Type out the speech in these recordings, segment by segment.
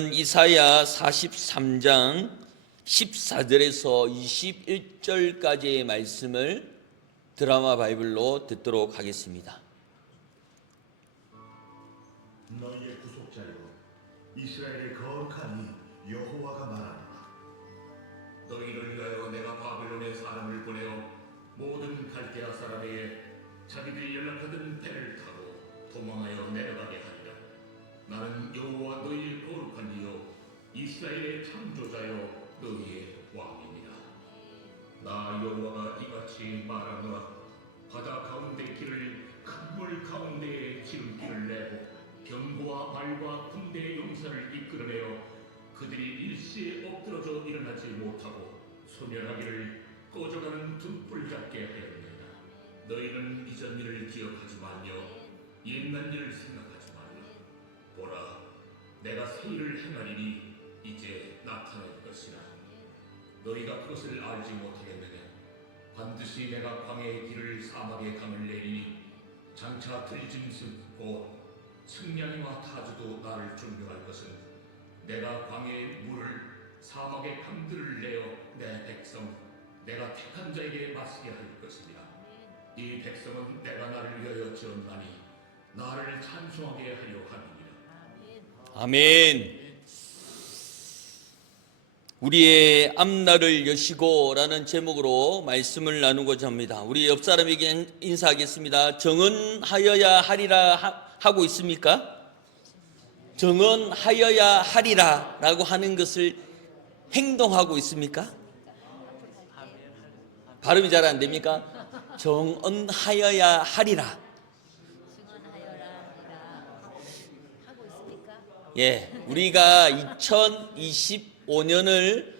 이사야 43장 14절에서 21절까지의 말씀을 드라마 바이블로 듣도록 하겠습니다. 너희의 구속자여 이스라엘의 거룩한 이 여호와가 말하노라. 너희를 위하여 내가 바벨론에 사람을 보내어 모든 갈대아 사람에게 자기들이 연락하던 배를 타고 도망하여 내려가게 하리라. 나는 여호와 너희의 거룩한 이요 이스라엘의 창조자여 너희의 왕입니다. 나 여호와가 이같이 말하노라. 바다 가운데 길을 큰 물 가운데에 지름길을 내고 병거와 말과 군대의 용사를 이끌어내어 그들이 일시에 엎드러져 일어나지 못하고 소멸하기를 꺼져가는 등불 같게 하였느니라. 너희는 이전 일을 기억하지 말며 옛날 일을 생각하지 말라. 보라, 내가 새 일을 행하리니 이제 나타날 것이라. 너희가 그것을 알지 못하겠느냐? 반드시 내가 광야의 길을 사막의 강을 내리니 장차 들짐승 곧 승냥이와 타주도 나를 존경할 것은 내가 광야의 물을 사막의 강들을 내어 내 백성 내가 택한 자에게 마시게 할 것이니라. 이 백성은 내가 나를 위하여 지었나니 나를 찬송하게 하려 함이니라. 아멘. 우리의 앞날을 여시고 라는 제목으로 말씀을 나누고자 합니다. 우리 옆 사람에게 인사하겠습니다. 정언하여야 하리라 하고 있습니까? 정언하여야 하리라 라고 하는 것을 행동하고 있습니까? 발음이 잘 안 됩니까? 정언하여야 하리라. 예, 우리가 2025년을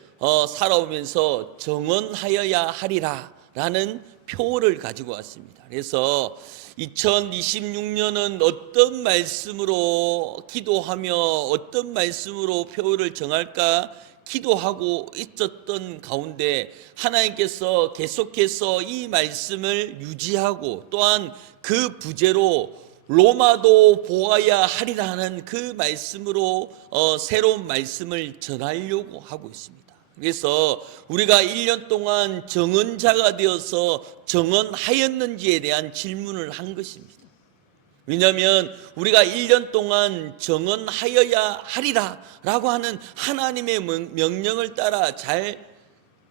살아오면서 정언하여야 하리라 라는 표를 가지고 왔습니다. 그래서 2026년은 어떤 말씀으로 기도하며 어떤 말씀으로 표를 정할까 기도하고 있었던 가운데 하나님께서 계속해서 이 말씀을 유지하고 또한 그 부제로 로마도 보아야 하리라 하는 그 말씀으로 새로운 말씀을 전하려고 하고 있습니다. 그래서 우리가 1년 동안 정언자가 되어서 정언하였는지에 대한 질문을 한 것입니다. 왜냐하면 우리가 1년 동안 정언하여야 하리라 라고 하는 하나님의 명령을 따라 잘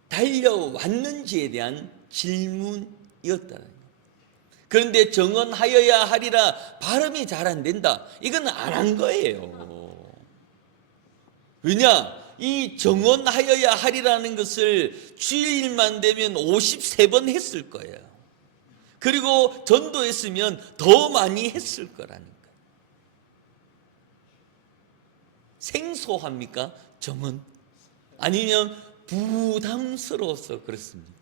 달려왔는지에 대한 질문이었다. 그런데 정언하여야 하리라 발음이 잘 안 된다. 이건 안 한 거예요. 왜냐? 이 정언하여야 하리라는 것을 주일만 되면 53번 했을 거예요. 그리고 전도했으면 더 많이 했을 거라는 거예요. 생소합니까? 정언? 아니면 부담스러워서 그렇습니까?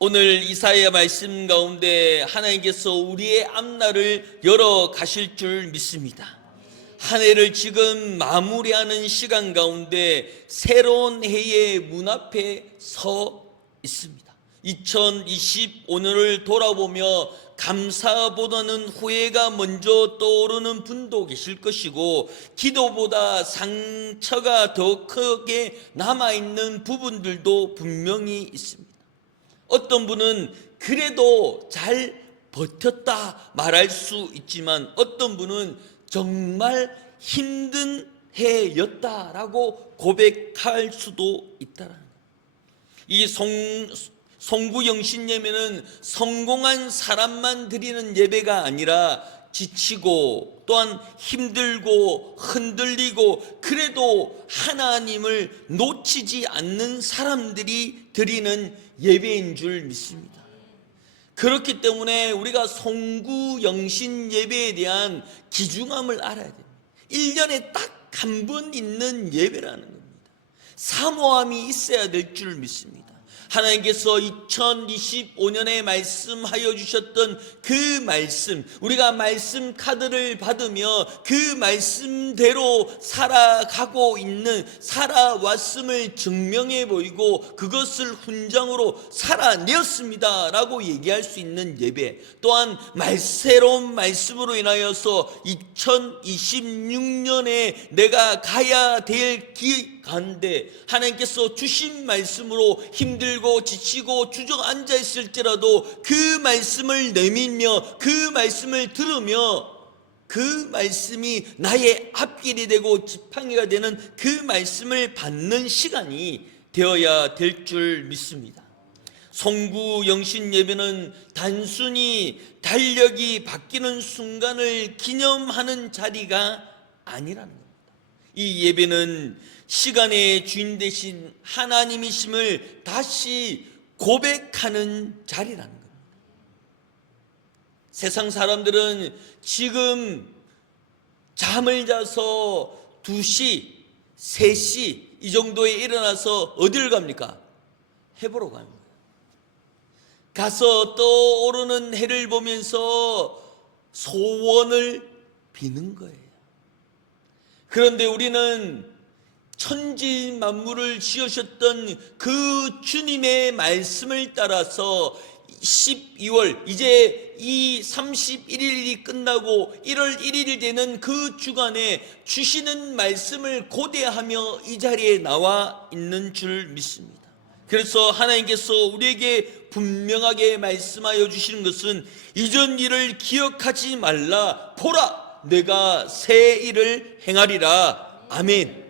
오늘 이사야 말씀 가운데 하나님께서 우리의 앞날을 열어 가실 줄 믿습니다. 한 해를 지금 마무리하는 시간 가운데 새로운 해의 문 앞에 서 있습니다. 2025년을 돌아보며 감사보다는 후회가 먼저 떠오르는 분도 계실 것이고 기도보다 상처가 더 크게 남아있는 부분들도 분명히 있습니다. 어떤 분은 그래도 잘 버텼다 말할 수 있지만 어떤 분은 정말 힘든 해였다라고 고백할 수도 있다라는 거예요. 이 송구영신 예배는 성공한 사람만 드리는 예배가 아니라 지치고 또한 힘들고 흔들리고 그래도 하나님을 놓치지 않는 사람들이 드리는 예배인 줄 믿습니다. 그렇기 때문에 우리가 송구영신 예배에 대한 귀중함을 알아야 됩니다. 1년에 딱 한 번 있는 예배라는 겁니다. 사모함이 있어야 될 줄 믿습니다. 하나님께서 2025년에 말씀하여 주셨던 그 말씀, 우리가 말씀 카드를 받으며 그 말씀대로 살아가고 있는, 살아왔음을 증명해 보이고 그것을 훈장으로 살아내었습니다 라고 얘기할 수 있는 예배, 또한 새로운 말씀으로 인하여서 2026년에 내가 가야 될 길 가운데 하나님께서 주신 말씀으로 힘들고 지치고 주저앉아 있을지라도 그 말씀을 내밀며 그 말씀을 들으며 그 말씀이 나의 앞길이 되고 지팡이가 되는 그 말씀을 받는 시간이 되어야 될 줄 믿습니다. 송구 영신 예배는 단순히 달력이 바뀌는 순간을 기념하는 자리가 아니라는 겁니다. 이 예배는 시간의 주인 되신 하나님이심을 다시 고백하는 자리라는 겁니다. 세상 사람들은 지금 잠을 자서 2시, 3시 이 정도에 일어나서 어디를 갑니까? 해보러 갑니다. 가서 떠오르는 해를 보면서 소원을 비는 거예요. 그런데 우리는 천지 만물을 지으셨던 그 주님의 말씀을 따라서 12월, 이제 이 31일이 끝나고 1월 1일이 되는 그 주간에 주시는 말씀을 고대하며 이 자리에 나와 있는 줄 믿습니다. 그래서 하나님께서 우리에게 분명하게 말씀하여 주시는 것은 이전 일을 기억하지 말라, 보라 내가 새 일을 행하리라. 아멘.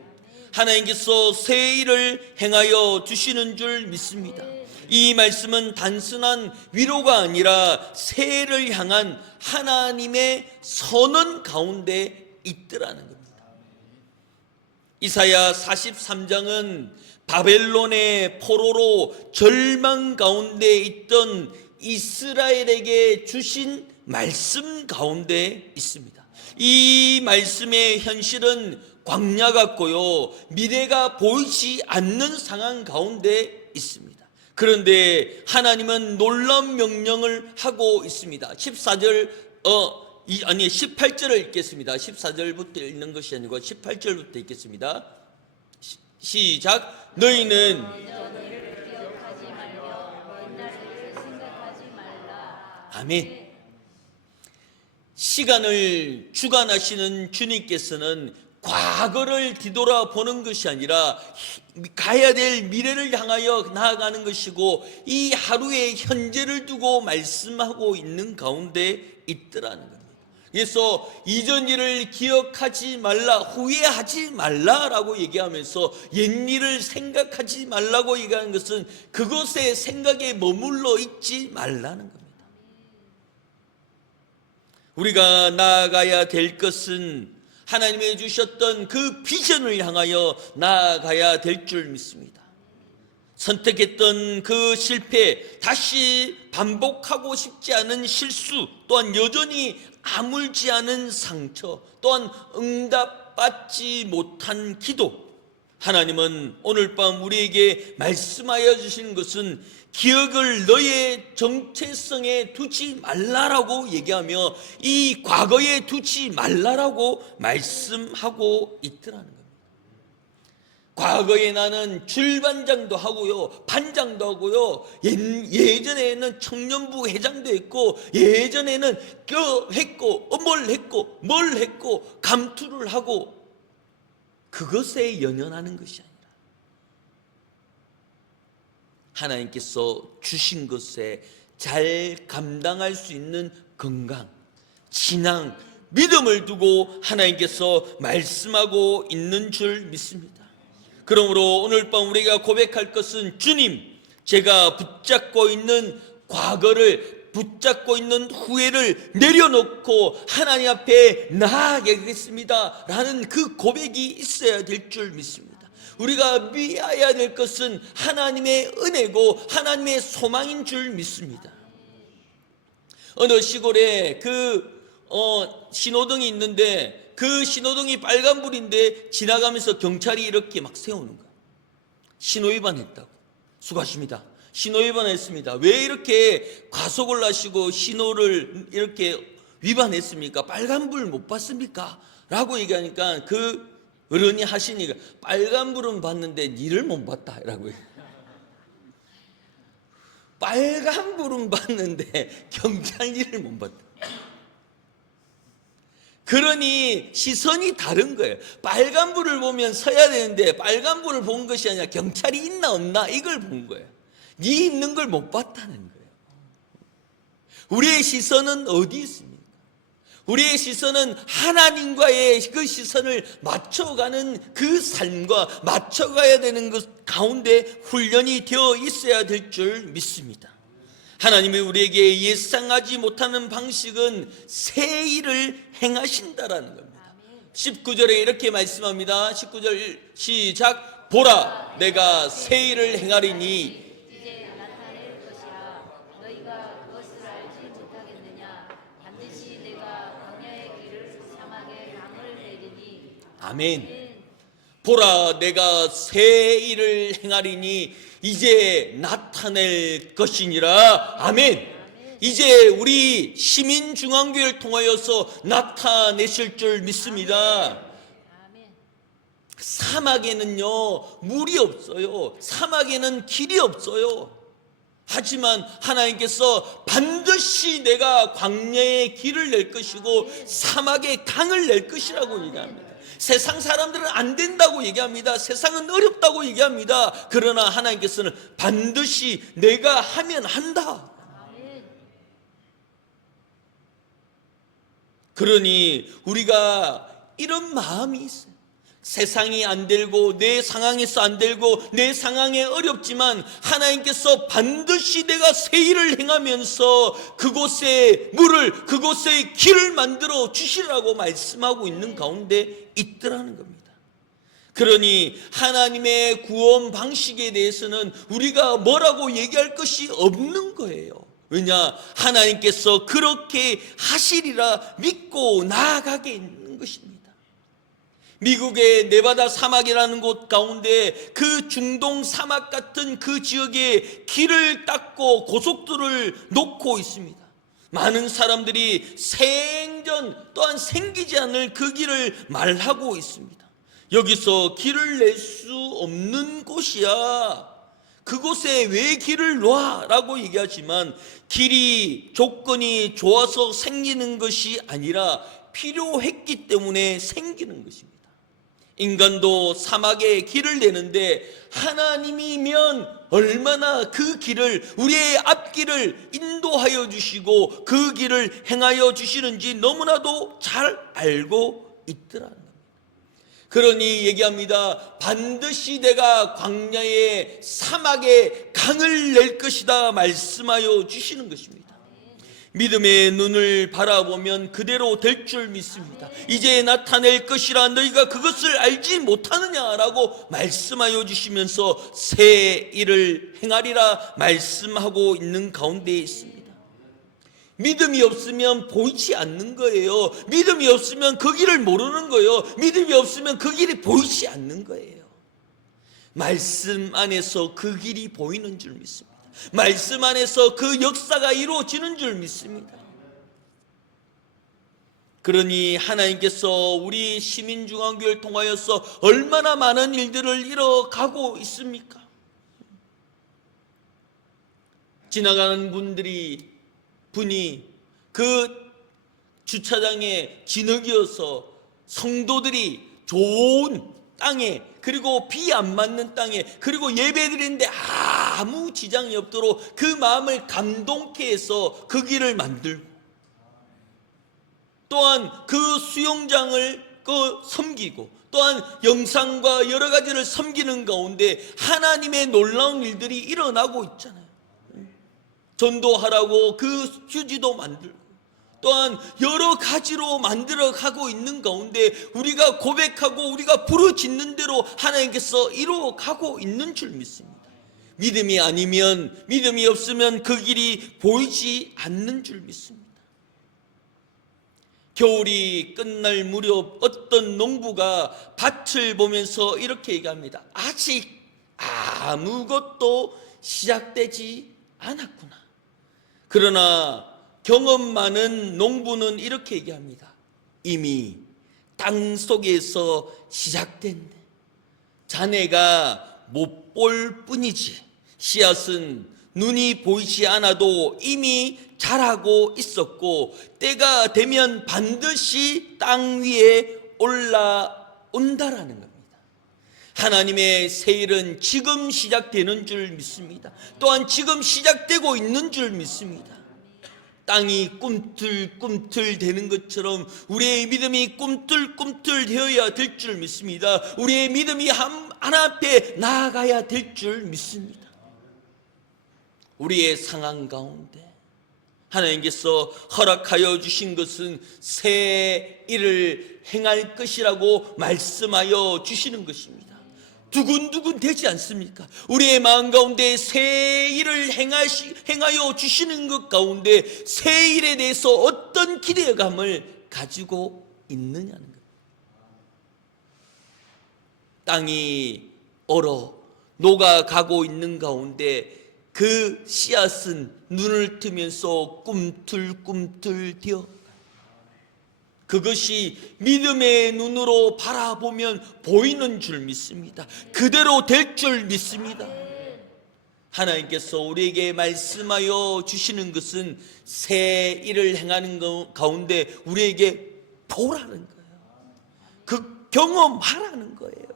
하나님께서 새 일을 행하여 주시는 줄 믿습니다. 이 말씀은 단순한 위로가 아니라 새해를 향한 하나님의 선언 가운데 있더라는 겁니다. 이사야 43장은 바벨론의 포로로 절망 가운데 있던 이스라엘에게 주신 말씀 가운데 있습니다. 이 말씀의 현실은 광야 같고요, 미래가 보이지 않는 상황 가운데 있습니다. 그런데 하나님은 놀라운 명령을 하고 있습니다. 18절을 읽겠습니다. 14절부터 읽는 것이 아니고 18절부터 읽겠습니다. 시작. 너희는 아멘. 시간을 주관하시는 주님께서는 과거를 뒤돌아보는 것이 아니라 가야 될 미래를 향하여 나아가는 것이고, 이 하루의 현재를 두고 말씀하고 있는 가운데 있더라는 겁니다. 그래서 이전 일을 기억하지 말라, 후회하지 말라라고 얘기하면서 옛일을 생각하지 말라고 얘기하는 것은 그것의 생각에 머물러 있지 말라는 겁니다. 우리가 나아가야 될 것은 하나님이 주셨던 그 비전을 향하여 나아가야 될 줄 믿습니다. 선택했던 그 실패, 다시 반복하고 싶지 않은 실수, 또한 여전히 아물지 않은 상처, 또한 응답받지 못한 기도, 하나님은 오늘 밤 우리에게 말씀하여 주시는 것은 기억을 너의 정체성에 두지 말라라고 얘기하며 이 과거에 두지 말라라고 말씀하고 있더라는 겁니다. 과거에 나는 줄반장도 하고요, 반장도 하고요, 예전에는 청년부 회장도 했고, 예전에는 했고, 뭘 했고 감투를 하고, 그것에 연연하는 것이 아니라 하나님께서 주신 것에 잘 감당할 수 있는 건강, 신앙, 믿음을 두고 하나님께서 말씀하고 있는 줄 믿습니다. 그러므로 오늘 밤 우리가 고백할 것은, 주님, 제가 붙잡고 있는 과거를, 붙잡고 있는 후회를 내려놓고 하나님 앞에 나아가겠습니다 라는 그 고백이 있어야 될 줄 믿습니다. 우리가 미해야 될 것은 하나님의 은혜고 하나님의 소망인 줄 믿습니다. 어느 시골에 신호등이 있는데 그 신호등이 빨간불인데 지나가면서 경찰이 이렇게 막 세우는 거예요. 신호위반했다고. 수고하십니다. 신호 위반했습니다. 왜 이렇게 과속을 하시고 신호를 이렇게 위반했습니까? 빨간불 못 봤습니까? 라고 얘기하니까 그 어른이 하시니까 빨간불은 봤는데 니를 못 봤다 라고 빨간불은 봤는데 경찰 일을 못 봤다. 그러니 시선이 다른 거예요. 빨간불을 보면 서야 되는데 빨간불을 본 것이 아니라 경찰이 있나 없나 이걸 본 거예요. 네 있는 걸 못 봤다는 거예요. 우리의 시선은 어디 있습니까? 우리의 시선은 하나님과의 그 시선을 맞춰가는 그 삶과 맞춰가야 되는 것 가운데 훈련이 되어 있어야 될 줄 믿습니다. 하나님이 우리에게 예상하지 못하는 방식은 새 일을 행하신다라는 겁니다. 19절에 이렇게 말씀합니다. 19절 시작. 보라, 내가 새 일을 행하리니 이제 나타낼 것이라. 너희가 그것을 알지 못하겠느냐. 반드시 내가 광야의 길을 사막에 강을 내리니. 아멘. 보라, 내가 새 일을 행하리니 이제 나타낼 것이니라. 아멘. 이제 우리 시민중앙교회를 통하여서 나타내실 줄 믿습니다. 사막에는요 물이 없어요. 사막에는 길이 없어요. 하지만 하나님께서 반드시 내가 광야의 길을 낼 것이고 사막의 강을 낼 것이라고 얘기합니다. 세상 사람들은 안 된다고 얘기합니다. 세상은 어렵다고 얘기합니다. 그러나 하나님께서는 반드시 내가 하면 한다. 그러니 우리가 이런 마음이 있어요. 세상이 안 되고 내 상황에서 안 되고 내 상황에 어렵지만 하나님께서 반드시 내가 새 일을 행하면서 그곳에 물을 그곳에 길을 만들어 주시라고 말씀하고 있는 가운데 있더라는 겁니다. 그러니 하나님의 구원 방식에 대해서는 우리가 뭐라고 얘기할 것이 없는 거예요. 왜냐? 하나님께서 그렇게 하시리라 믿고 나아가게 있는 것입니다. 미국의 네바다 사막이라는 곳 가운데 그 중동 사막 같은 그 지역에 길을 닦고 고속도로를 놓고 있습니다. 많은 사람들이 생전 또한 생기지 않을 그 길을 말하고 있습니다. 여기서 길을 낼 수 없는 곳이야. 그곳에 왜 길을 놔라고 얘기하지만 길이 조건이 좋아서 생기는 것이 아니라 필요했기 때문에 생기는 것입니다. 인간도 사막에 길을 내는데 하나님이면 얼마나 그 길을 우리의 앞길을 인도하여 주시고 그 길을 행하여 주시는지 너무나도 잘 알고 있더라는 겁니다. 그러니 얘기합니다. 반드시 내가 광야의 사막에 강을 낼 것이다 말씀하여 주시는 것입니다. 믿음의 눈을 바라보면 그대로 될 줄 믿습니다. 이제 나타낼 것이라 너희가 그것을 알지 못하느냐라고 말씀하여 주시면서 새 일을 행하리라 말씀하고 있는 가운데 있습니다. 믿음이 없으면 보이지 않는 거예요. 믿음이 없으면 그 길을 모르는 거예요. 믿음이 없으면 그 길이 보이지 않는 거예요. 말씀 안에서 그 길이 보이는 줄 믿습니다. 말씀 안에서 그 역사가 이루어지는 줄 믿습니다. 그러니 하나님께서 우리 시민중앙교회를 통하여서 얼마나 많은 일들을 이뤄가고 있습니까? 지나가는 분이 그 주차장에 진흙이어서 성도들이 좋은 땅에 그리고 비 안 맞는 땅에 그리고 예배드리는데 아무 지장이 없도록 그 마음을 감동케 해서 그 길을 만들고 또한 그 수영장을 섬기고 또한 영상과 여러 가지를 섬기는 가운데 하나님의 놀라운 일들이 일어나고 있잖아요. 전도하라고 그 휴지도 만들고 또한 여러 가지로 만들어 가고 있는 가운데 우리가 고백하고 우리가 부르짖는 대로 하나님께서 이루어 가고 있는 줄 믿습니다. 믿음이 아니면 믿음이 없으면 그 길이 보이지 않는 줄 믿습니다. 겨울이 끝날 무렵 어떤 농부가 밭을 보면서 이렇게 얘기합니다. 아직 아무것도 시작되지 않았구나. 그러나 경험 많은 농부는 이렇게 얘기합니다. 이미 땅 속에서 시작됐네. 자네가 못 볼 뿐이지 씨앗은 눈이 보이지 않아도 이미 자라고 있었고 때가 되면 반드시 땅 위에 올라온다라는 겁니다. 하나님의 새 일은 지금 시작되는 줄 믿습니다. 또한 지금 시작되고 있는 줄 믿습니다. 땅이 꿈틀꿈틀 되는 것처럼 우리의 믿음이 꿈틀꿈틀 되어야 될 줄 믿습니다. 우리의 믿음이 하나 앞에 나아가야 될 줄 믿습니다. 우리의 상황 가운데 하나님께서 허락하여 주신 것은 새 일을 행할 것이라고 말씀하여 주시는 것입니다. 두근두근 되지 않습니까? 우리의 마음 가운데 새 일을 행하여 주시는 것 가운데 새 일에 대해서 어떤 기대감을 가지고 있느냐는 것. 땅이 얼어 녹아가고 있는 가운데 그 씨앗은 눈을 뜨면서 꿈틀꿈틀 되어 그것이 믿음의 눈으로 바라보면 보이는 줄 믿습니다. 그대로 될 줄 믿습니다. 하나님께서 우리에게 말씀하여 주시는 것은 새 일을 행하는 가운데 우리에게 보라는 거예요. 그 경험하라는 거예요.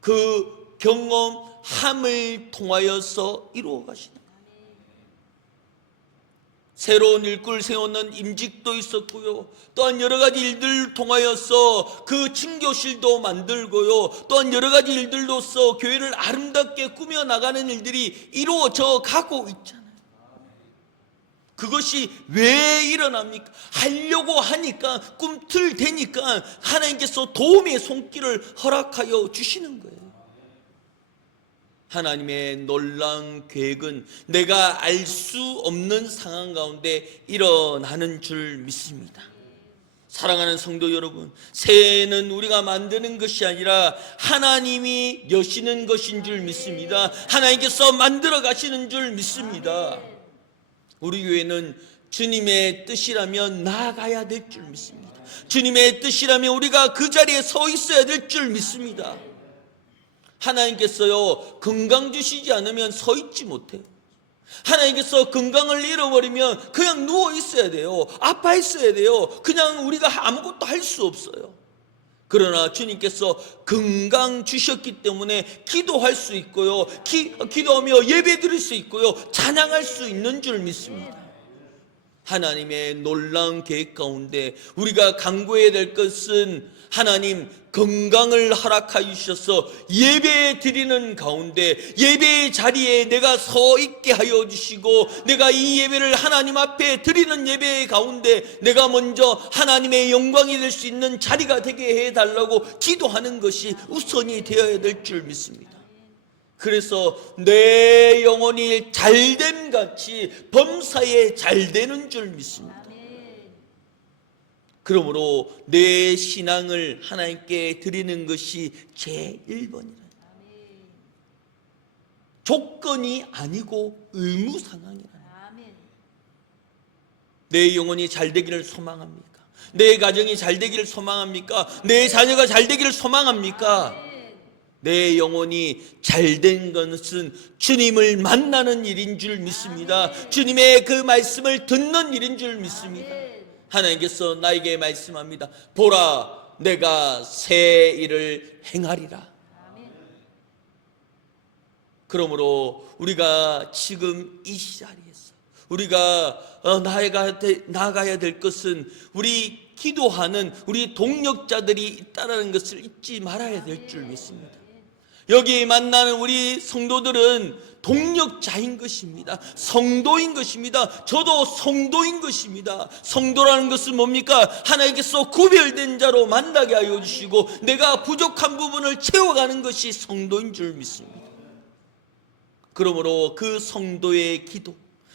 그 경험함을 통하여서 이루어 가시는 거예요. 새로운 일꾼을 세우는 임직도 있었고요. 또한 여러 가지 일들을 통하여서 그 친교실도 만들고요. 또한 여러 가지 일들로서 교회를 아름답게 꾸며 나가는 일들이 이루어져 가고 있잖아요. 그것이 왜 일어납니까? 하려고 하니까 꿈틀대니까 하나님께서 도움의 손길을 허락하여 주시는 거예요. 하나님의 놀라운 계획은 내가 알 수 없는 상황 가운데 일어나는 줄 믿습니다. 사랑하는 성도 여러분, 새해는 우리가 만드는 것이 아니라 하나님이 여시는 것인 줄 믿습니다. 하나님께서 만들어 가시는 줄 믿습니다. 우리 교회는 주님의 뜻이라면 나아가야 될 줄 믿습니다. 주님의 뜻이라면 우리가 그 자리에 서 있어야 될 줄 믿습니다. 하나님께서요 건강 주시지 않으면 서 있지 못해요. 하나님께서 건강을 잃어버리면 그냥 누워 있어야 돼요. 아파 있어야 돼요. 그냥 우리가 아무것도 할 수 없어요. 그러나 주님께서 건강 주셨기 때문에 기도할 수 있고요, 기도하며 예배 드릴 수 있고요, 찬양할 수 있는 줄 믿습니다. 하나님의 놀라운 계획 가운데 우리가 간구해야 될 것은 하나님 건강을 허락하여 주셔서 예배 드리는 가운데 예배의 자리에 내가 서 있게 하여 주시고 내가 이 예배를 하나님 앞에 드리는 예배의 가운데 내가 먼저 하나님의 영광이 될 수 있는 자리가 되게 해달라고 기도하는 것이 우선이 되어야 될 줄 믿습니다. 그래서 내 영혼이 잘됨 같이 범사에 잘되는 줄 믿습니다. 그러므로 내 신앙을 하나님께 드리는 것이 제1번이라. 조건이 아니고 의무 상황이라. 내 영혼이 잘되기를 소망합니까? 내 가정이 잘되기를 소망합니까? 내 자녀가 잘되기를 소망합니까? 내 영혼이 잘된 것은 주님을 만나는 일인 줄 믿습니다. 주님의 그 말씀을 듣는 일인 줄 믿습니다. 하나님께서 나에게 말씀합니다. 보라, 내가 새 일을 행하리라. 그러므로 우리가 지금 이 자리에서 우리가 나아가야 될 것은 우리 기도하는 우리 동력자들이 있다는 것을 잊지 말아야 될 줄 믿습니다. 여기 만나는 우리 성도들은 동력자인 것입니다. 성도인 것입니다. 저도 성도인 것입니다. 성도라는 것은 뭡니까? 하나님께서 구별된 자로 만나게 하여 주시고 내가 부족한 부분을 채워가는 것이 성도인 줄 믿습니다. 그러므로 그 성도의 기도,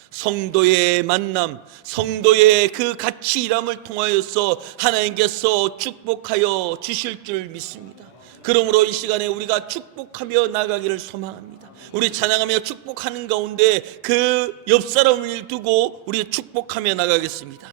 성도의 만남, 성도의 그 같이 일함을 통하여서 하나님께서 축복하여 주실 줄 믿습니다. 그러므로 이 시간에 우리가 축복하며 나가기를 소망합니다. 우리 찬양하며 축복하는 가운데 그 옆 사람을 두고 우리 축복하며 나가겠습니다.